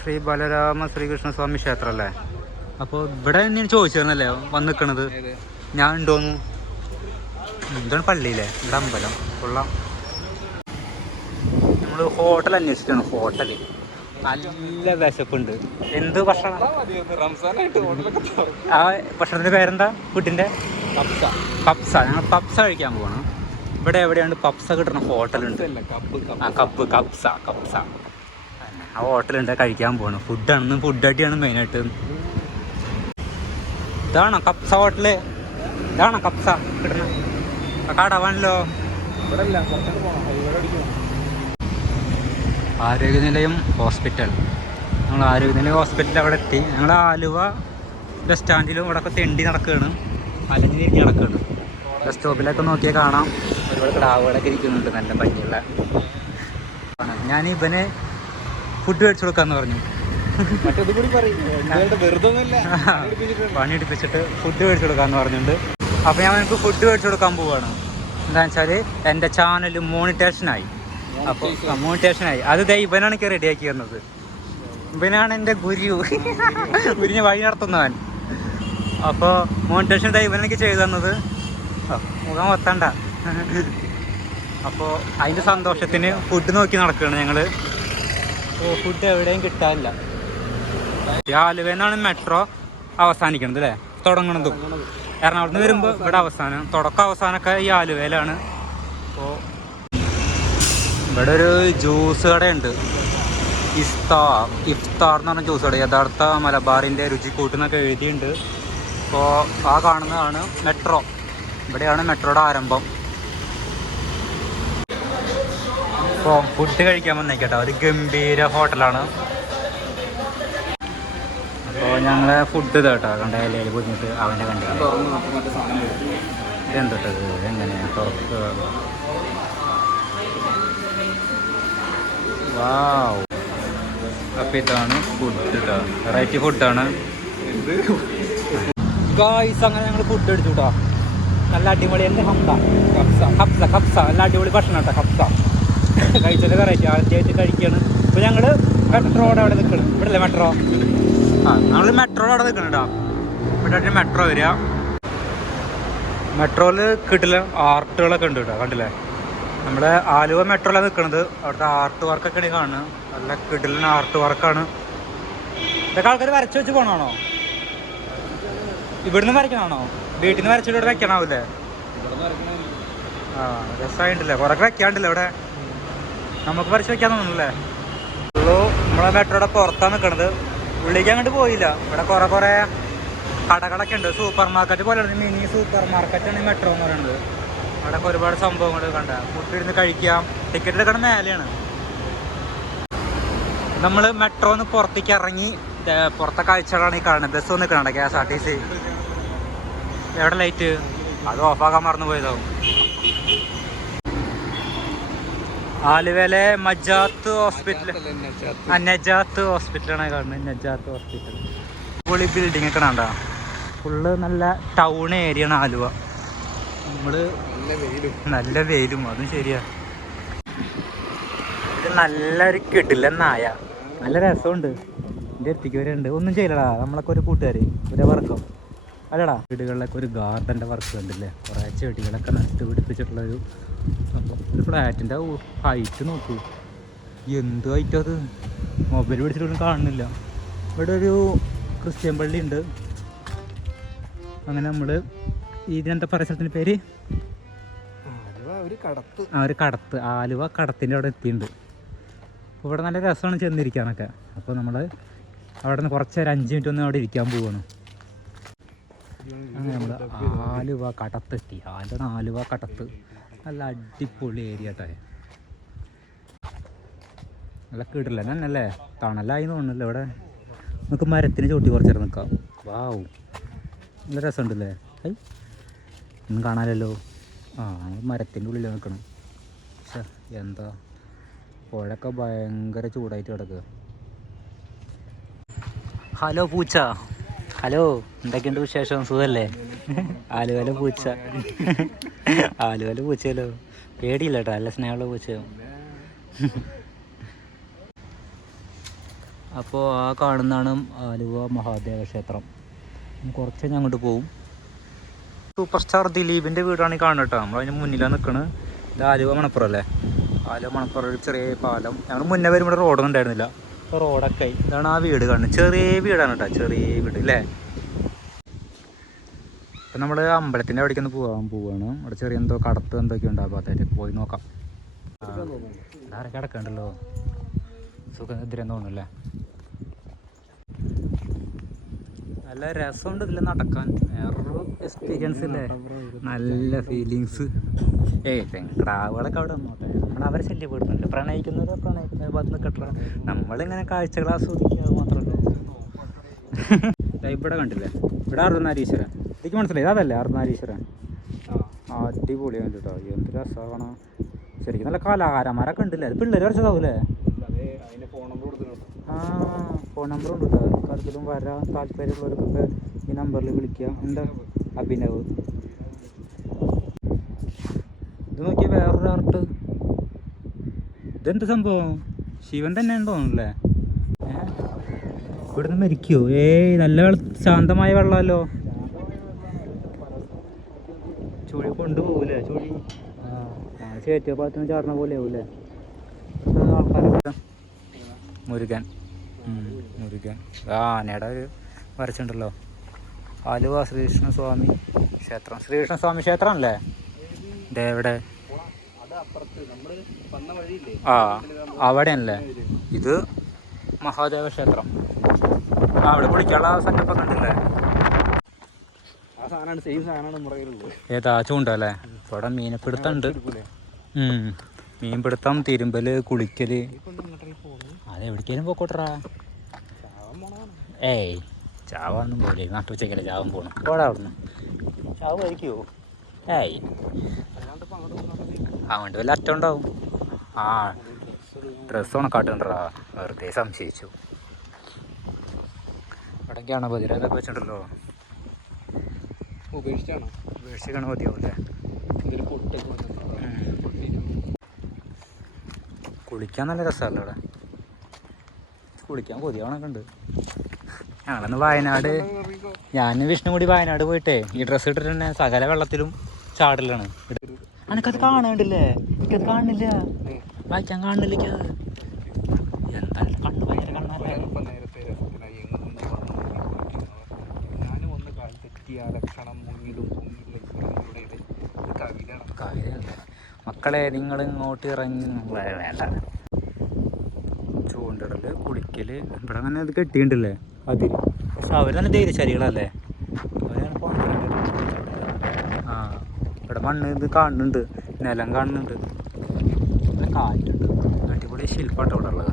ശ്രീ ബലരാമ ശ്രീകൃഷ്ണ സ്വാമി ക്ഷേത്രം അല്ലേ അപ്പോൾ ഇവിടെ തന്നെയാണ് ചോദിച്ചിരുന്നല്ലേ വന്ന് നിൽക്കണത് ഞാൻ ഉണ്ടോന്ന് എന്താണ് പള്ളിയില്ലേ ഇവിടെ അമ്പലം. കൊള്ളാം. നമ്മൾ ഹോട്ടൽ അന്വേഷിച്ചാണ് ഹോട്ടൽ നല്ല വിശപ്പുണ്ട്. എന്ത് ഭക്ഷണം? ആ ഭക്ഷണത്തിന്റെ പേരെന്താ? ഫുഡിന്റെ പപ്സ ഞങ്ങൾ പപ്സ കഴിക്കാൻ പോകണം ഇവിടെ എവിടെയാണ്? പപ്സ കിട്ടുന്ന ഹോട്ടലുണ്ട്. ആ കപ്പ് കപ്സ കപ്സ ആ ഹോട്ടലുണ്ട് കഴിക്കാൻ പോവാണ് ഫുഡാണെന്ന് ഫുഡ് അടിയാണ് മെയിനായിട്ട് ഇതാണോ കപ്സ ഹോട്ടൽ ഇതാണോ കപ്സ? കിട്ടണ കടവാണല്ലോ പോകണം ആരോഗ്യനിലയം ഹോസ്പിറ്റൽ ഞങ്ങൾ ആരോഗ്യനിലയം ഹോസ്പിറ്റൽ അവിടെ എത്തി. ഞങ്ങൾ ആലുവ ബസ് സ്റ്റാൻഡിലും ഇവിടെ ഒക്കെ തെണ്ടി നടക്കുകയാണ് അലഞ്ഞു തിരിഞ്ഞ് നടക്കുകയാണ് ബസ് സ്റ്റോപ്പിലൊക്കെ നോക്കിയാൽ കാണാം. ഒരുപാട് കിടാവുകളൊക്കെ ഇരിക്കുന്നുണ്ട്. നല്ല ഭംഗിയുള്ള. ഞാൻ ഇവന് ഫുഡ് മേടിച്ചു കൊടുക്കാന്ന് പറഞ്ഞു. പണിയെടുപ്പിച്ചിട്ട് ഫുഡ് മേടിച്ചു കൊടുക്കാന്ന് പറഞ്ഞിട്ടുണ്ട്. അപ്പോൾ ഞാൻ എനിക്ക് ഫുഡ് മേടിച്ചു കൊടുക്കാൻ പോവാണ്. എന്താണെന്ന് വെച്ചാൽ എന്റെ ചാനൽ മോണിറ്റേഷനായി അപ്പോൾ മോണിറ്റേഷനായി അത് ദൈ ഇവനാണ് എനിക്ക് റെഡിയാക്കി വന്നത് ഇവനാണ് എന്റെ ഗുരു. ഗുരുവിനെ വഴി നടത്തുന്നവൻ. അപ്പോൾ മോണിറ്റേഷൻ ദൈ ഇവനെനിക്ക് ചെയ്തു തന്നത്. മുഖം വത്തണ്ട അപ്പോൾ അതിന്റെ സന്തോഷത്തിന് ഫുഡ് നോക്കി നടക്കുകയാണ് ഞങ്ങൾ ഓ ഫുഡ് എവിടെയും കിട്ടാനില്ല. ആലുവന്നാണ് മെട്രോ അവസാനിക്കണത് അല്ലേ തുടങ്ങണതും. എറണാകുളത്ത് നിന്ന് വരുമ്പോൾ ഇവിടെ അവസാനം. തുടക്കം അവസാനമൊക്കെ ഈ ആലുവയിലാണ്. അപ്പോൾ ഇവിടെ ഒരു ജ്യൂസ് കടയുണ്ട്. ഇഫ്താർ. ഇഫ്താർ എന്ന് പറഞ്ഞ ജ്യൂസ് കട. യഥാർത്ഥ മലബാറിന്റെ രുചി കൂട്ടുന്നൊക്കെ എഴുതിയിട്ടുണ്ട്. അപ്പോൾ ആ കാണുന്നതാണ് മെട്രോ ഇവിടെയാണ് മെട്രോയുടെ ആരംഭം. അപ്പോൾ ഫുഡ് കഴിക്കാൻ വന്നേക്കട്ടോ. ഒരു ഗംഭീര ഹോട്ടലാണ്. അപ്പോൾ ഞങ്ങൾ ഫുഡ് കേട്ടോ. കണ്ട ഇലയിൽ ബുദ്ധിമുട്ട് അവന്റെ കണ്ടില്ല തുറന്ന് എങ്ങനെയാണ് തുറക്കുക വാവ്. അപ്പം ഇതാണ് ഫുഡ് കേട്ടോ വെറൈറ്റി ഫുഡാണ്. ഗായ്സ് അങ്ങനെ ഞങ്ങൾ ഫുഡ് എടുത്തു കേട്ടോ. നല്ല അടിപൊളി എന്ത്? ഹംസ. കപ്സ കപ്സ നല്ല അടിപൊളി ഭക്ഷണം കേട്ടോ കപ്സ കഴിച്ചത് വെറൈറ്റി ആദ്യമായിട്ട് കഴിക്കുകയാണ് ഇപ്പോൾ ഞങ്ങൾ മെട്രോടെ അവിടെ നിൽക്കണം ഇവിടെ അല്ലേ മെട്രോ ആ നമ്മൾ മെട്രോ അവിടെ നിൽക്കണം കേട്ടോ ഇവിടെ മെട്രോ വരിക. മെട്രോയിൽ കിട്ടില്ല ആർട്ടുകളൊക്കെ ഉണ്ട് കേട്ടോ കണ്ടില്ലേ? നമ്മുടെ ആലുവ മെട്രോയിലാണ് നിൽക്കുന്നത് അവിടുത്തെ ആർട്ട് വർക്കൊക്കെയാണ് കാണുന്നത് നല്ല കിടിലൻ ആർട്ട് വർക്കാണ് ഇതൊക്കെ ആൾക്കാർ വരച്ച് വെച്ച് പോകണമാണോ ഇവിടുന്ന് വരയ്ക്കണാണോ വീട്ടിൽ നിന്ന് വരച്ചിട്ട് ഇവിടെ വെക്കണാവൂലേ ആ രസമായിട്ടില്ലേ കുറെ വെക്കാണ്ടില്ല ഇവിടെ. നമുക്ക് പറിച്ചു വെക്കാൻ തോന്നുന്നല്ലേ ഉള്ളൂ നമ്മളെ മെട്രോയുടെ പുറത്താണ് നിൽക്കണത് ഉള്ളിലേക്ക് അങ്ങോട്ട് പോയില്ല. ഇവിടെ കുറെ കുറെ കടകളൊക്കെ ഉണ്ട്. സൂപ്പർ മാർക്കറ്റ് പോലെ മിനി സൂപ്പർ മാർക്കറ്റാണ് ഈ മെട്രോ എന്ന് പറയുന്നത്. അവിടെ ഒരുപാട് സംഭവങ്ങൾ കണ്ട. ഫുഡ് ഇരുന്ന് കഴിക്കാം ടിക്കറ്റ് എടുക്കണ മേലെയാണ്. നമ്മൾ മെട്രോന്ന് പുറത്തേക്ക് ഇറങ്ങി പുറത്തെ കാഴ്ചകളാണ് ഈ കാണുന്നത്. ബസ് ഒന്ന് നിൽക്കണ K S R T C. എവിടെ ലൈറ്റ്? അത് ഓഫാക്കാൻ മറന്നു പോയതാവും ആലുവയിലെ മജാത്ത് ഹോസ്പിറ്റൽ നജാത്ത്? ഹോസ്പിറ്റലാണ് കാണുന്നത്. നജാത്ത് ഹോസ്പിറ്റൽ പൊളി ബിൽഡിംഗ് ഒക്കെ കണ്ടാ. ഫുള്ള് നല്ല ടൗൺ ഏരിയ ആണ് ആലുവ. നമ്മൾ നല്ല വെയിലും. അതും ശരിയാ. ഇത് നല്ലൊരു കിട്ടില്ല നായ. നല്ല രസമുണ്ട്. എന്റെ എത്തിക്കുവരുണ്ട് ഒന്നും ചെയ്യലടാ നമ്മളൊക്കെ ഒരു കൂട്ടുകാര്. ഒരു വർക്കം അല്ലടാ. വീടുകളിലൊക്കെ ഒരു ഗാർഡന്റെ വർക്ക് കണ്ടില്ലേ? കുറേ ചെടികളൊക്കെ നട്ട് പിടിപ്പിച്ചിട്ടുള്ള ഒരു ഒരു ഫ്ലാറ്റിന്റെ ഹൈറ്റ് നോക്കൂ. എന്ത് ഹൈറ്റ് അത്? മൊബൈൽ പിടിച്ചിട്ടൊന്നും കാണുന്നില്ല. ഇവിടെ ഒരു ക്രിസ്ത്യൻ പള്ളി ഉണ്ട്. അങ്ങനെ നമ്മൾ ഇതിനെന്താ പറയുക സ്ഥലത്തിന്റെ പേര്? ആ ഒരു കടത്ത്. ആലുവ കടത്തിന്റെ അവിടെ എത്തിയിട്ടുണ്ട്. അപ്പോൾ ഇവിടെ നല്ല രസമാണ് ചെന്നിരിക്കാനൊക്കെ. അപ്പോൾ നമ്മൾ അവിടെ നിന്ന് കുറച്ച് ഒരു അഞ്ച് മിനിറ്റ് ഒന്ന് അവിടെ ഇരിക്കാൻ പോവാണ്. അങ്ങനെ നമ്മൾ ആലുവ കടത്തെത്തി. ആലുവ ആലുവ കടത്ത്. നല്ല അടിപൊളി ഏരിയ കേട്ടോ നല്ല കിടില്ല തന്നെയല്ലേ? തണലായി തോന്നുന്നല്ലോ ഇവിടെ. നമുക്ക് മരത്തിന് ചോട്ടി കുറച്ച് നിൽക്കാം വാവും നല്ല രസമുണ്ടല്ലേ? ഐ ഒന്നും കാണാനല്ലോ ആ മരത്തിന്റെ ഉള്ളിൽ നിൽക്കണം. പക്ഷേ എന്താ? പുഴയൊക്കെ ഭയങ്കര ചൂടായിട്ട് കിടക്കുക ഹലോ പൂച്ച. ഹലോ എന്തൊക്കെയുണ്ട് വിശേഷം? സുഖല്ലേ? ആലുവല പൂച്ച. ആലുവല പൂച്ചയല്ലോ. പേടിയില്ല കേട്ടോ നല്ല സ്നേഹമുള്ള പൂച്ച അപ്പോൾ ആ കാണുന്നതാണ് ആലുവ മഹാദേവ ക്ഷേത്രം. കുറച്ച് ഞാൻ അങ്ങോട്ട് പോകും സൂപ്പർ സ്റ്റാർ ദിലീപിന്റെ വീടാണ് ഈ കാണുന്നത് കേട്ടോ. നമ്മളതിന് മുന്നിലാണ് നിൽക്കുന്നത് ഇത് ആലുവ മണപ്പുറം അല്ലേ? ആലുവ മണപ്പുറം ഒരു ചെറിയ പാലം. ഞങ്ങൾ മുന്നേ വരുമ്പോൾ റോഡൊന്നും ഉണ്ടായിരുന്നില്ല. റോഡൊക്കെ ആയി. ഇതാണ് ആ വീട് കാണുന്നത് ചെറിയ വീടാണ് കേട്ടോ ചെറിയ വീട് അല്ലേ അപ്പം നമ്മൾ അമ്പലത്തിന്റെ അവിടേക്ക് ഒന്ന് പോകാൻ പോവാണ്. അവിടെ ചെറിയ എന്തോ കടത്ത് എന്തൊക്കെ ഉണ്ട്. ഭാഗത്തായിട്ട് പോയി നോക്കാം. ആരെ കിടക്കണ്ടല്ലോ? എതിരെ തോന്നുന്നല്ലേ? നല്ല രസമുണ്ട് ഇതിൽ നടക്കാൻ. വേറൊരു എക്സ്പീരിയൻസ് ഇല്ലേ? നല്ല ഫീലിങ്സ് ഏ ക്രാവുകളൊക്കെ അവിടെ നമ്മൾ അവരെ ശല്യപ്പെടുന്നുണ്ട് പ്രണയിക്കുന്നത് പ്രണയിക്കുന്നത് ഭാഗത്ത് നിൽക്കട്ടെ നമ്മളിങ്ങനെ കാഴ്ചകൾ ആസ്വദിക്കുക മാത്രമല്ലോ ഇവിടെ കണ്ടില്ലേ? ഇവിടെ അറുനാരീശ്വരൻ എനിക്ക് മനസ്സിലായി. അതല്ലേ അറുനാരീശ്വരൻ ആ അടിപൊളിയാണ് കേട്ടോ എന്ത് രസമാണ്. ശരിക്കും നല്ല കലാകാരന്മാരൊക്കെ ഉണ്ടല്ലേ? അത് പിള്ളേർ വരച്ചതാവൂലേ? ആ ഫോൺ നമ്പർ ഉണ്ട് കേട്ടോ ആർക്കെങ്കിലും വരാൻ താല്പര്യമുള്ളവർക്കൊക്കെ ഈ നമ്പറിൽ വിളിക്കുക എന്താ? അഭിനവ്. ഇത് നോക്കിയാൽ വേറൊരു ആർട്ട് ഇതെന്ത് സംഭവം? ശിവൻ തന്നെ ഉണ്ടോ തോന്നുന്നല്ലേ? ഇവിടുന്ന് മരിക്കോ? ഏയ് നല്ല ശാന്തമായ വെള്ളമല്ലോ. ചുഴി കൊണ്ടുപോകൂലേ? ചുഴി. ആ ചേറ്റിയ ഭാഗത്തുനിന്ന് ചാടുന്ന പോലെ ആവൂലേ? ആൾക്കാരൊക്കെ. മുരുകൻ. മുരുകൻ. ആനയുടെ ഒരു വരച്ചിട്ടുണ്ടല്ലോ ആലുവ ശ്രീകൃഷ്ണസ്വാമി ക്ഷേത്രം. ശ്രീകൃഷ്ണസ്വാമി ക്ഷേത്രമല്ലേ ഇതേ എവിടെ അത് അപ്പുറത്ത് നമ്മൾ വന്ന വഴിയില്ലേ ആ അവിടെയല്ലേ? ഇത് മഹാദേവ ക്ഷേത്രം. ആ അവിടെ കുളിക്കാനുള്ള സെറ്റപ്പ് ഒക്കെ ഉണ്ടല്ലേ ഏതാ ചൂണ്ടല്ലേ ഇവിടെ മീനപ്പിടുത്തമുണ്ട്. മീൻപിടുത്തം തിരുമ്പൽ കുളിക്കൽ. അത് എവിടേക്കേലും പോക്കോട്ടറാ ഏയ് ചാവാന്നും പോലെ നട്ടുവച്ചേക്കല്ലേ ചാവാൻ പോണം. പോടാ അവിടുന്ന്. ചാവ് കഴിക്കുവോ ഏയ്. അങ്ങോട്ട് വല്ല അറ്റം ഉണ്ടാവും. ആ ഡ്രസ്സ് ഉണക്കാട്ടുണ്ടാ വെറുതെ സംശയിച്ചു. ഇവിടെ ഗണപതിരൊക്കെ വെച്ചിട്ടുണ്ടല്ലോ? ഉപേക്ഷിച്ചാണോ? ഉപേക്ഷിച്ച് ഗണപതിയാവൂല്ലേ കുളിക്കാൻ നല്ല രസമല്ലോ ഇവിടെ കുളിക്കാൻ കൊതിയാവണൊക്കെ ഉണ്ട് ഞങ്ങളന്ന് വയനാട് ഞാൻ വിഷ്ണു കൂടി വയനാട് പോയിട്ടേ. ഈ ഡ്രസ്സ് ഇട്ടിട്ട് തന്നെ സകല വെള്ളത്തിലും ചാടലാണ്. അനക്കത് കാണാണ്ടില്ലേ? എനിക്കത് കാണുന്നില്ല. വായിക്കാൻ കാണുന്നില്ല എനിക്കത് കണ്ണു ഭയങ്കര മക്കളെ നിങ്ങൾ ഇങ്ങോട്ട് ഇറങ്ങി. വേണ്ട. ചൂണ്ടിടൽ കുളിക്കൽ ഇവിടെ അങ്ങനെ അത് കെട്ടിയിട്ടുണ്ടല്ലേ അതിൽ പക്ഷെ അവർ തന്നെ ധൈര്യശാലികളല്ലേ? ഇവിടെ മണ്ണ് ഇത് കാണുന്നുണ്ട് നിലം കാണുന്നുണ്ട്. കാറ്റുണ്ട്. അടിപൊളി ശില്പാട്ടോ ഇവിടെ ഉള്ളത്.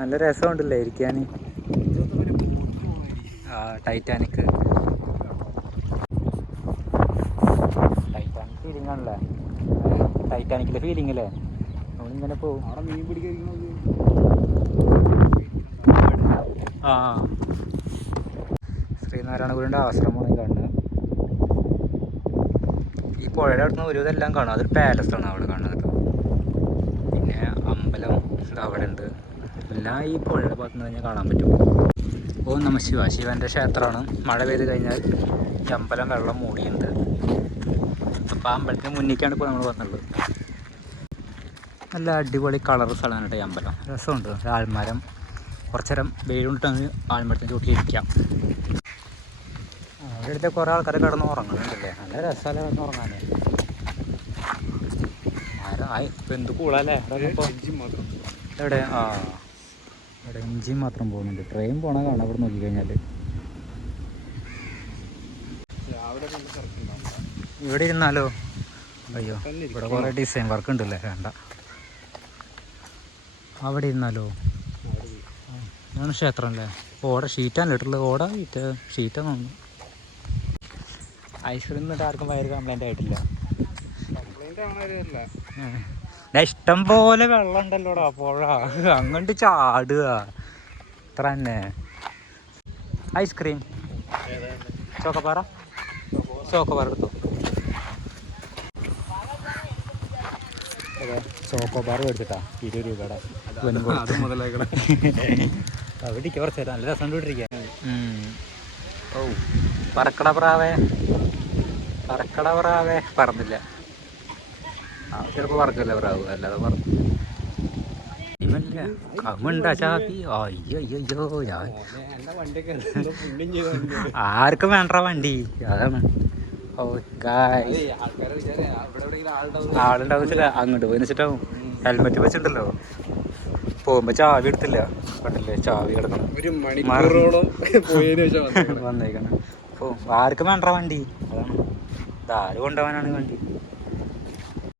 നല്ല രസമുണ്ടല്ലേ ഇരിക്കാൻ ആ ടൈറ്റാനിക് ടൈറ്റാനിക് ഫീലിംഗ് ആണല്ലേ ടൈറ്റാനിക്കിലെ ഫീലിംഗ് അല്ലേ നമ്മളിങ്ങനെ പോകും ആ ശ്രീനാരായണ ഗുരുവിന്റെ ആശ്രമമാണ് കാണുന്നത് ഈ പുഴയുടെ അടുത്ത് ഒരു ഇതെല്ലാം കാണും. അതൊരു പാലസാണ് അവിടെ കാണുന്നത് പിന്നെ അമ്പലം അവിടെ ഉണ്ട്. എല്ലാം ഈ പുഴയുടെ ഭാഗത്ത് നിന്ന് കഴിഞ്ഞാൽ കാണാൻ പറ്റും. ഓ നമ ശിവ. ശിവന്റെ ക്ഷേത്രമാണ്. മഴ പെയ്ത് കഴിഞ്ഞാൽ ഈ അമ്പലം വെള്ളം മൂടിയുണ്ട് അപ്പോൾ അമ്പലത്തിന് മുന്നിലേക്കാണ് ഇപ്പോൾ നമ്മൾ വന്നുള്ളത് നല്ല അടിപൊളി കളർ സ്ഥലമാണ് കേട്ടോ ഈ അമ്പലം. രസമുണ്ട്. ആൽമരം. കുറച്ചേരം ആൽമരത്തിന്റെ ചോട്ടിൽ ഇരിക്കാം. അവിടെ കുറേ ആൾക്കാരെ കിടന്ന് ഉറങ്ങുന്നുണ്ടല്ലേ? നല്ല രസമല്ലേ കിടന്ന് ആയി ഇപ്പം എന്ത് മാത്രം എവിടെ? ആ ഇവിടെ ഇഞ്ചി മാത്രം പോകുന്നുണ്ട്. ട്രെയിൻ പോണ കാണാം. നോക്കി നോക്കിക്കഴിഞ്ഞാൽ രാവിലെ ഇവിടെ ഇരുന്നാലോ? അയ്യോ. ഇവിടെ കുറേ ഡിസൈൻ വർക്ക് ഉണ്ടല്ലേ? വേണ്ട. അവിടെ ഇരുന്നാലോ? ഞാൻ ക്ഷേത്രം അല്ലേ? ഓട ഷീറ്റാണ് ഇട്ടുള്ളത് ഓട ഷീറ്റ് ഷീറ്റ് തോന്നുന്നു. ഐസ്ക്രീം എന്നിട്ട് ആർക്കും വയറ് കംപ്ലൈന്റ് ആയിട്ടില്ല. ഇഷ്ടം പോലെ വെള്ളം ഉണ്ടല്ലോടാ പുഴ. അങ്ങോട്ട് ചാടുക. അത്ര തന്നെ. ഐസ്ക്രീം ചോക്കപ്പാറ? ചോക്കപ്പാറ എടുത്തു. ചോക്കോബാർ മേടിച്ചിട്ടാ. ഇരുപത് രൂപയുടെ. അവിടേക്ക് കുറച്ച് നല്ല രസം കണ്ടുകൊണ്ടിരിക്കാൻ ഓ പറക്കട പ്രാവേ. പറക്കട പ്രാവേ. പറന്നില്ല. ആ ചിലപ്പോൾ പറക്കില്ല പ്രാവ്. അല്ലാതെ പറ ആർക്കും വേണ്ട വണ്ടി. അതാണ്. ഓ ഗായ് ആളുണ്ടാവില്ല അങ്ങോട്ട് പോയി വെച്ചിട്ടാവും. ഹെൽമെറ്റ് വെച്ചിട്ടുണ്ടല്ലോ. പോകുമ്പോ ചാവി എടുത്തില്ല. കണ്ടില്ലേ? ചാവി കിടക്കണം. ഒരു മണിക്കൂറോളം വന്നേക്കണം. ആർക്കും വേണ്ട വണ്ടി. അതാണ്. ഇതാര് കൊണ്ടുപോകാനാണ് വണ്ടി?